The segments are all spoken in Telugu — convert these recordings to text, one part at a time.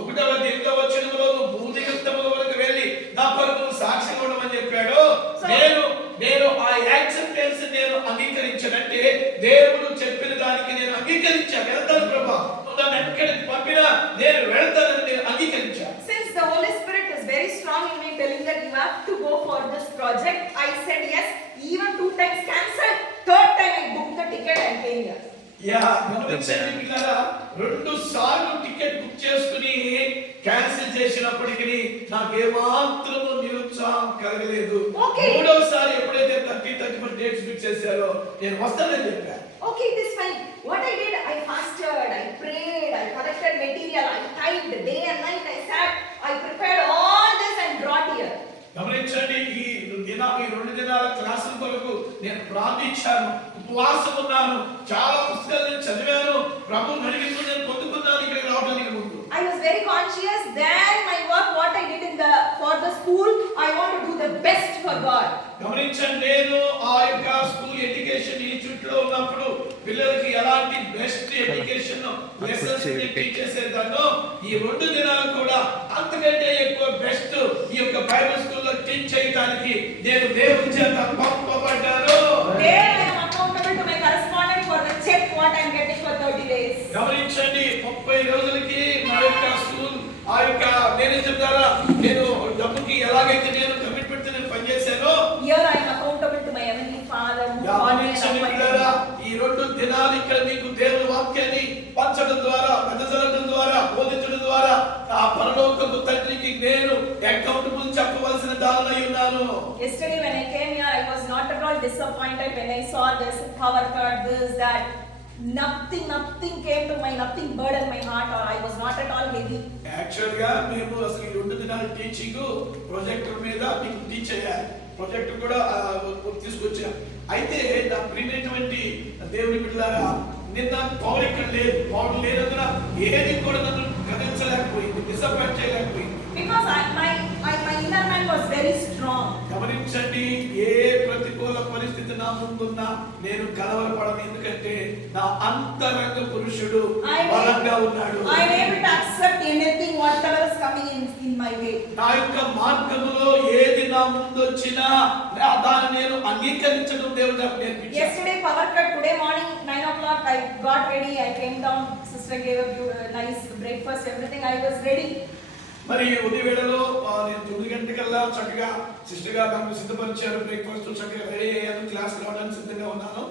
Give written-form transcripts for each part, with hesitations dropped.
1వ వచనములో భూదిగంతముల వరకు వెళ్ళి నా కొరకు సాక్షిగా ఉండమని చెప్పాడు. నేను ఆ యాక్సెప్టెన్స్ నేను అంగీకరించానంటే దేవుడు చెప్పిన దానికి నేను అంగీకరించాను. వెళ్తాను ప్రభా, నువ్వు నన్ను ఎక్కడికి పంపినా నేను వెళ్తానని నేను అంగీకరించాను. Since the Holy Spirit is very strong in me telling that you have to go for this project, I said yes. Even 2 times cancelled. 3rd time I booked the ticket and came here. గమనించారా, 2 సార్లు టికెట్ బుక్ చేసుకుని క్యాన్సిల్ చేసినప్పటికీ నాకు ఏమాత్రము నిరుత్సాహం కలగలేదు. 3వసారి ఎప్పుడైతే 31 డేట్స్ ఫిక్స్ చేశారో నేను వస్తానని చెప్పాను. Okay, it is fine. What I did, I fasted, I prayed, I collected material, I typed day and night, I sat, I prepared all this and brought here. గమనించండి, ఈ 2 దినాల క్లాసుల కొరకు నేను ప్రార్థించాను, ఉపవాసం ఉన్నాను, చాలా పుస్తకాలు నేను చదివాను, ప్రభు నడిపింపు నేను పొందుకున్నాను ఇక్కడికి రావడానికి ముందు. I was very conscious then my work what I did for the school, I want to do the best for God. గమనించండి, నేను ఆ యొక్క స్కూల్ ఎడ్యుకేషన్ ఇన్స్టిట్యూట్ లో ఉన్నప్పుడు పిల్లలకి ఎలాంటి బెస్ట్ ఎడ్యుకేషన్ లెసన్స్ టీచ్ చేసేదానో ఈ 2 దినాలు కూడా అంతకంటే ఎక్కువ బెస్ట్ ఈ యొక్క బైబిల్ స్కూల్ లో టీచ్ చేయడానికి నేను దేవుని చేత పంపబడ్డాను. గమనించండి, 30 రోజులకి మా యొక్క స్కూల్ ఆ యొక్క మేనేజర్ ద్వారా నేను డబ్బుకి ఎలాగైతే నేను కమిట్మెంట్ నేను పనిచేశానో ఈ 2 దినాలు ఇక్కడ మీకు దేవుని వాక్యాన్ని పంచడం ద్వారా, వెదజల్లడం ద్వారా, బోధించడం ద్వారా ఆ పరలోకపు తండ్రికి నేను అకౌంటబుల్ చెప్పవలసిన దానై ఉన్నాను. Yesterday when I came here, I was not at all disappointed when I saw this power cut, this, that. Nothing came to nothing burdened my heart, or I was not at all heavy. Actual గా మేము అసలు ఈ 2 దినాల టీచింగ్ ప్రొజెక్టర్ మీద మీకు టీచ్ చేయాలి, ప్రొజెక్టర్ కూడా తీసుకొచ్చాం. అయితే నా ప్రియమైనటువంటి దేవుని బిడ్డలారా, నిన్న పవర్ ఇక్కడ లేదు, పవర్ లేనందున ఏది కూడా నన్ను కదిలించలేకపోయింది, డిసప్పాయింట్ చేయలేకపోయింది. Because my inner man was very strong. గమనించండి, ఏ ప్రతికూల పరిస్థితి నా ముందున్నా నేను కలవరపడను, ఎందుకంటే నా అంతరంగ పురుషుడు బలంగా ఉన్నాడు. I am able to accept anything whatever is coming in my way. నా యొక్క మార్గములో ఏది నా ముందు వచ్చినా దాన్ని నేను అంగీకరించడం దేవుడు నాకు నేర్పించాడు. Yesterday power cut, today morning 9 o'clock I got ready, I came down, sister gave a nice breakfast, everything, I was ready. మరి ఉదయం వేళలో నేను 9 గంటలకల్లా చక్కగా సిస్టర్ గారు నాకు సిద్ధపరిచారు, బ్రేక్ఫాస్ట్ చక్కగా రెడీ అయ్యాను, క్లాస్ రావడానికి సిద్ధంగా ఉన్నాను.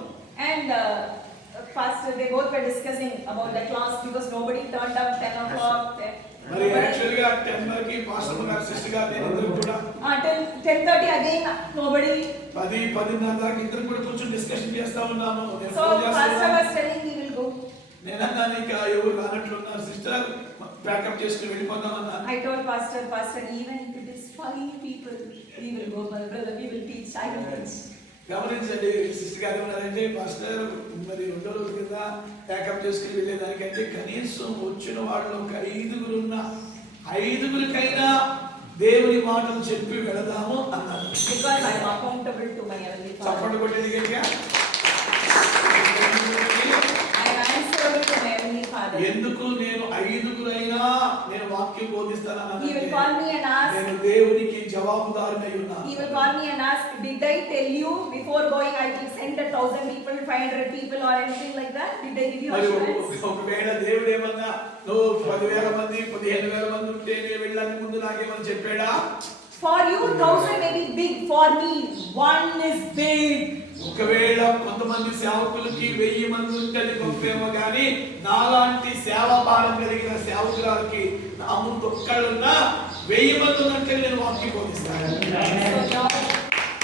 And pastor, they both were discussing about the class because nobody turned up 10 o'clock. మరి యాక్చువల్ గా 10 వరకు పాస్టర్ గారు సిస్టర్ గారు నేను ఇద్దరు కూడా 10:30 again nobody. 10:30 దాకా ఇద్దరు కూడా కూర్చొని డిస్కషన్ చేస్తా ఉన్నాము. So pastor was telling he will go. నేను అన్నాను, ఇంకా ఎవరు రానట్లున్నారు సిస్టర్, ప్యాకప్ చేసుకుని వెళ్ళిపోదాం అన్నాను. I told pastor, even if it is 5 people, we will go, my brother, we will teach, I will teach. గమనించండి, సిస్టర్ గారు ఉన్నారంటే పాస్టర్ మరి 2 రోజుల కింద ప్యాకప్ చేసుకుని వెళ్ళేదానికంటే కనీసం వచ్చిన వాళ్ళు ఒక 5గురు ఉన్న 5గురికైనా దేవుని మాటలు చెప్పి వెళదాము అన్నారు. Because I am accountable to my heavenly Father. చప్పట్లు కొట్టేది గట్టిగా. ఎందుకు నేను 5గురైనా నేను వాక్యం బోధిస్తానని నేను దేవునికి జవాబుదారునై ఉన్నాను. He will call me and ask, did I tell you before going I will send 1,000 people, 500 people or anything like that? Did I give you assurance? ఒకవేళ దేవుడు ఏమన్నా నువ్వు 10,000 మంది 15,000 మంది ఉంటే నేను వెళ్ళాలని ముందు నాకేమని చెప్పాడా? For you 1,000 may be big, for me 1 is big. ఒకవేళ కొంతమంది సేవకులకి 1000 మంది ఉంటేనే గొప్పేమో కానీ నాలాంటి సేవా భారం కలిగిన సేవకులకి నా ముందు ఒక్కళ్ళున్నా 1000 మంది ఉన్నట్టే నేను వాక్యం బోధిస్తాను.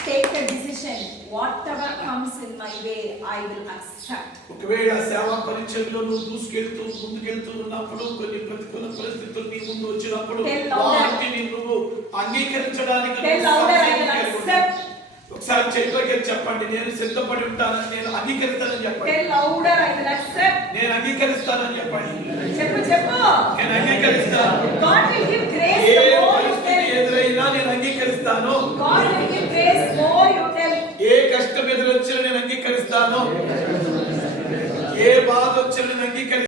Take a decision, whatever comes in my way I will accept. ఒకవేళ సేవా పరిచర్యలో నువ్వు దూసుకెళ్తూ ముందుకెళ్తూ ఉన్నప్పుడు కొన్ని ప్రతికూల పరిస్థితులు నీ ముందు వచ్చినప్పుడు వాటిని నువ్వు అంగీకరించడానికి ఒకసారి చేతులకి చెప్పండి, నేను సిద్ధపడి ఉంటానని, నేను అంగీకరిస్తానని చెప్పండి. నేను అంగీకరిస్తానని చెప్పండి. నేను అంగీకరిస్తాను. ఎదురైనా నేను అంగీకరిస్తాను. ఏ కష్టం ఎదురొచ్చినా నేను అంగీకరిస్తాను. ఏ బాధ వచ్చినా నేను అంగీకరిస్తాను.